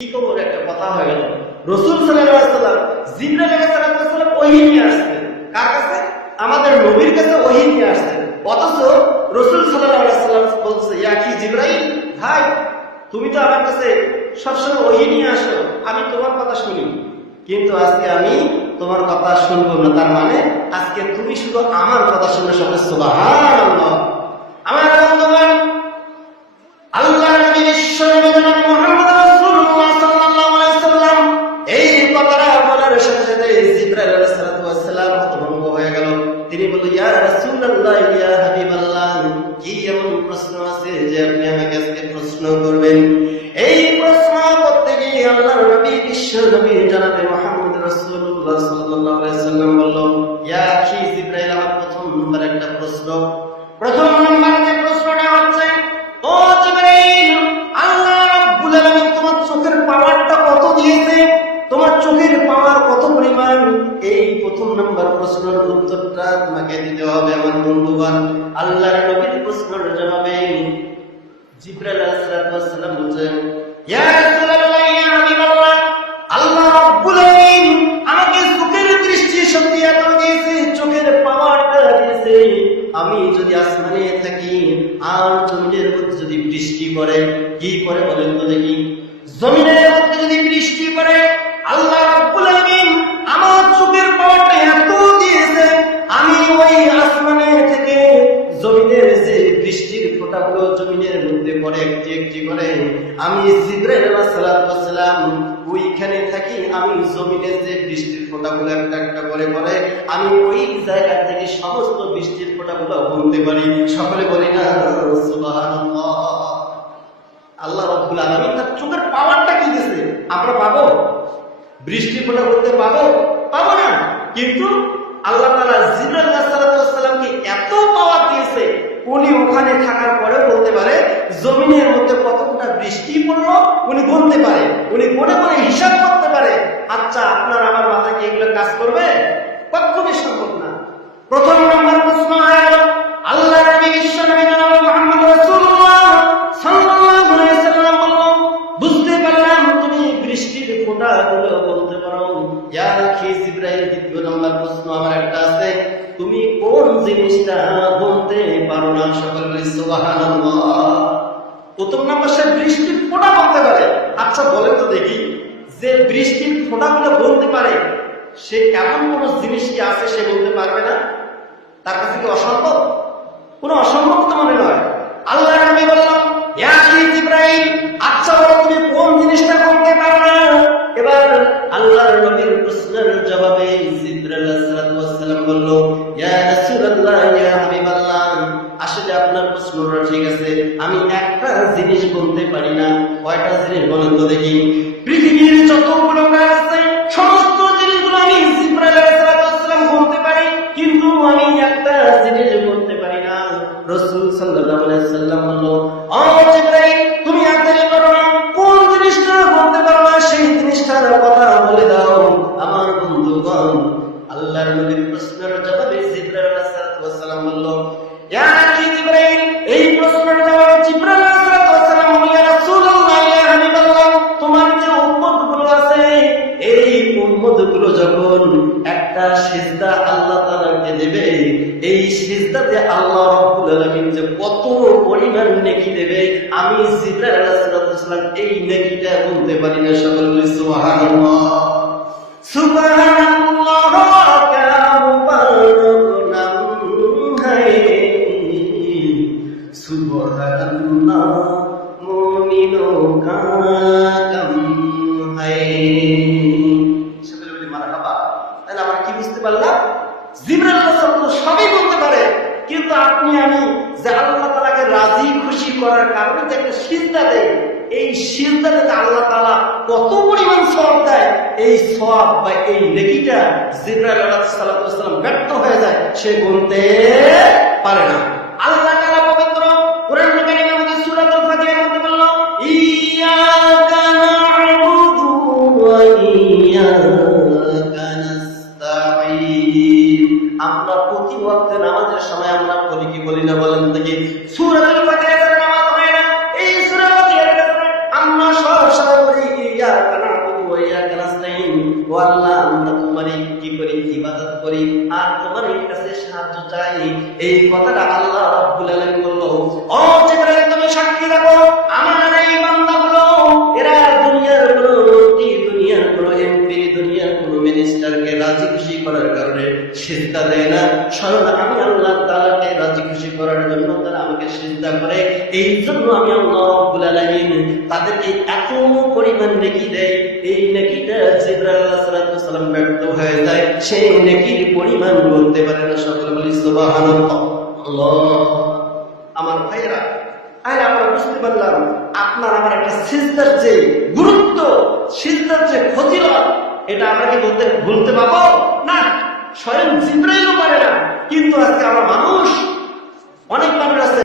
কি খবর একটা কথা হয়ে গেল। রাসূল সাল্লাল্লাহু আলাইহি ওয়াসাল্লাম জিবরাইল আলাইহিস সালাম ওহী নিয়ে আসতেন। কার কাছে? আমাদের নবীর কাছে ওহী নিয়ে আসতেন। অথচ রাসূল সাল্লাল্লাহু আলাইহি ওয়াসাল্লাম বলছে, ইয়া কি জিবরাইল, ভাই তুমি তো আমার কাছে সবসময় ওহী নিয়ে আসো, আমি তোমার কথা শুনি, কিন্তু আজকে আমি তোমার কথা শুনবো না। তার মানে আজকে তুমি শুধু আমার কথা শুনে সবাই সুবহানাল্লাহ। আমার বন্ধুগণ, আল্লাহর নবী বিশ্বনবী জনাব মুহাম্মদ রাসূলুল্লাহ সাল্লাল্লাহু আলাইহি ওয়াসাল্লাম এই কথাটা বলার সাথে সাথে জিবরাইল আলাইহিস সালাম হতভম্ব হয়ে গেল। তিনি বললেন, ইয়া রাসূলুল্লাহ, ইয়া হাবিবাল্লাহ, কি এমন প্রশ্ন আছে যে আপনি আমাকে আজকে প্রশ্ন করবেন? এই প্রশ্ন করতে গিয়ে আল্লাহর নবী বিশ্বনবী জনাব মুহাম্মদ রাসূলুল্লাহ সাল্লাল্লাহু আলাইহি ওয়াসাল্লাম বলল, ইয়া আখি জিবরাইল, আমার প্রথম নম্বর একটা প্রশ্ন। প্রথম নম্বর যে প্রশ্নটা হচ্ছে, ও জিবরাইল, আল্লাহ রাব্বুল আলামিন তোমার চোখের পাওয়ারটা কত দিয়েছে? তোমার চোখের পাওয়ার কত পরিমাণ? এই প্রথম নাম্বার প্রশ্নের উত্তরটা তোমাকে দিতে হবে আমার বন্ধুগণ। আল্লাহর নবীর প্রশ্নের জবাবে জিবরাইল আলাইহিস সালাম বলেন, ইয়া রাসূলুল্লাহ, ইয়া হাবিবাল্লাহ, আল্লাহ রাব্বুল আলামিন আমাকে চোখের দৃষ্টি শক্তি এত দিয়েছে, চোখের পাওয়ারটা দিয়েছে। আমি যদি আসমানে থাকি আর জমিনের মধ্যে যদি বৃষ্টি পড়ে, কি করে বলেন তো দেখি? জমিনের মধ্যে যদি বৃষ্টি পড়ে, আল্লাহ রাব্বুল আলামিন আমার চোখের পাওয়ারটা এত দিয়েছে, আমি ওই আসমানে থেকে জমিনের যে বৃষ্টির ফোঁটাগুলো জমিনের মধ্যে পড়ে একটি একটি করে, আমি জিবরাইল আলাইহিস সালাম ওইখানে থাকি, আমি জমিনের যে বৃষ্টির ফোঁটাগুলো একটা একটা করে পড়ে, আমি ওই জায়গা থেকে সমস্ত বৃষ্টির ফোঁটাগুলো গুনতে পারি। সকলে বলি না সুবহানাল্লাহ। আল্লাহ রাব্বুল আলামিন তার চোখের পাওয়ারটা কি দিয়েছে? আমরা পাবো? বৃষ্টি ফোঁটা করতে পাবো? পাবো না। কিন্তু আল্লাহ তাআলা জিবরাইল আলাইহিস সালামকে এত পাওয়ার দিয়েছে, উনি ওখানে থাকার পরেও বলতে পারে জমিনের মধ্যে কতটা বৃষ্টি পড়লো, উনি বলতে পারে, উনি মনে মনে হিসাব করতে পারে। আচ্ছা, আপনার আমার মাথায় কি এগুলো কাজ করবে? কখনোই সম্ভব না। প্রথম নম্বর প্রশ্ন হয়ে গেল, আল্লাহর নবী বিশ্বনবী জনাব মুহাম্মদ রাসূলুল্লাহ সাল্লাল্লাহু আলাইহি ওয়াসাল্লাম বলল, বুঝতে পারলাম তুমি বৃষ্টির ফোঁটাগুলো বলতে পারো। ইয়া আখি জিবরাইল, দ্বিতীয় নম্বর প্রশ্ন আমার একটা আছে, তুমি কোন জিনিসটা বলতে পারো না? সকলে বলি সুবহানাল্লাহ। প্রথম নম্বর সে বৃষ্টির ফোঁটা বলতে পারে। আচ্ছা বলেন তো দেখি, যে বৃষ্টির ফোঁটাগুলো বলতে পারে, সে এমন কোন জিনিস কি আছে সে বলতে পারবে না? তার কাছে কি অসম্ভব? কোন অসম্ভব তো মনে নয়। আল্লাহ নবী বললেন, ইয়া আখি জিবরাইল, আচ্ছা বলো তুমি কোন জিনিসটা বলতে পারো না? এবার আল্লাহর নবীর প্রশ্নের জবাবে জিবরাইল আলাইহিস সালাম বলল, ইয়া রাসূলুল্লাহ, ইয়া হাবিবাল্লাহ, আসলে আপনার প্রশ্নটা ঠিক আছে, আমি একটা জিনিস বলতে পারি না। কয়টা জিনিস বলেন তো দেখি? পৃথিবীর যতগুলো কাজ আছে সমস্ত জিনিসগুলো আমি জিবরাইল আলাইহিস সালাম বলতে পারি, কিন্তু আমি একটা জিনিস বলতে পারি না। রাসূল সাল্লাল্লাহু আলাইহি ওয়াসাল্লাম বলল, ও জিবরাইল, তুমি আর দেরি করো না, কোন জিনিসটা বলতে পারো না সেই জিনিসটার কথা বলে দাও। আমার বন্ধুগণ, আল্লাহর নবীর প্রশ্নের জবাবে জিবরাইল আলাইহিস সালাম বলল, ইয়া আখি জিবরাইল, এই প্রশ্নের জবাবে জিবরাইল আলাইহিস সালাম বলল, ইয়া রাসূলুল্লাহ, ইয়া হাবিবাল্লাহ, তোমার যে উম্মতগুলো আছে, এই উম্মতগুলো যখন একটা সিজদা আল্লাহ তাআলাকে দেবে, এই সিজদাতে আল্লাহ রাব্বুল আলামিন যে কত পরিমাণ নেকি দেবে, আমি জিবরাইল আলাইহিস সালাম এই নেকিটা বলতে পারি না। সকলে বলি সুবহানাল্লাহ। সুবহানাল্লাহ কা মুবারক হায়, সুবহানাল্লাহ মুমিনো কা কাম হায়। সকলে বলি মারহাবা। তাহলে আমরা কি বুঝতে পারলাম? জিবরাইল আলাইহিস সালাম সবই বলতে পারে, কিন্তু আপনি আমি যে আল্লাহ তাআলাকে রাজি খুশি করার কারণে যে একটা সিজদা দেয়, এই সিজদাতে আল্লাহ তাআলা কত পরিমাণ সওয়াব দেয়, এই সওয়াব বা এই নেকিটা জিবরাইল আলাইহিস সালাম ব্যর্থ হয়ে যায়, সে বলতে পারে না। আল্লাহ তাআলা পবিত্র কোরআন কারীমের মধ্যে সূরাতুল ফাতিহার মধ্যে বলল, ইয়াকা না'বুদু ওয়া ইয়াকা নাস্তাঈন। আমরা প্রতি ওয়াক্তে নামাজের সময় আমরা বলি কি বলি না বলেন দেখি? সূরাতুল ফাতিহার নামাজ হয় না, এই সূরা ফাতিহার আমরা সব সময় বলি ইয়া এই কথাটা আল্লাহ রাব্বুল আলামিন বলল, ও জিবরাইল তুমি সাক্ষী রাখো, আমার এই বান্দাগুলো এরা দুনিয়ার কোনো মন্ত্রী, দুনিয়ার কোনো এমপি, দুনিয়ার কোনো মিনিস্টারকে রাজি খুশি করার কারণে সিজদা দেয় না, স্বয়ং আমি আল্লাহ তাআলাকে রাজি খুশি করার জন্য তারা আমাকে সিজদা করে। এই জন্য আমি আল্লাহ রাব্বুল আলামিন তাদেরকে এত পরিমাণ নেকি দেয়, এই নেকিটা জিবরাইল আলাইহিস সালাম ব্যর্থ হয়ে যায়, সেই নেকির পরিমাণ বলতে পারে না। সকলে বলি সুবহানাল্লাহ। আমার ভাইরা, আরে আমরা বুঝতে পারলাম আপনার আমার একটা সিজদার যে গুরুত্ব, সিজদার যে ফজিলত, এটা আমরা কি ভুলতে পারবো না? স্বয়ং জিবরাইলও পারে না, কিন্তু আজকে আমরা মানুষ, অনেক মানুষ আছে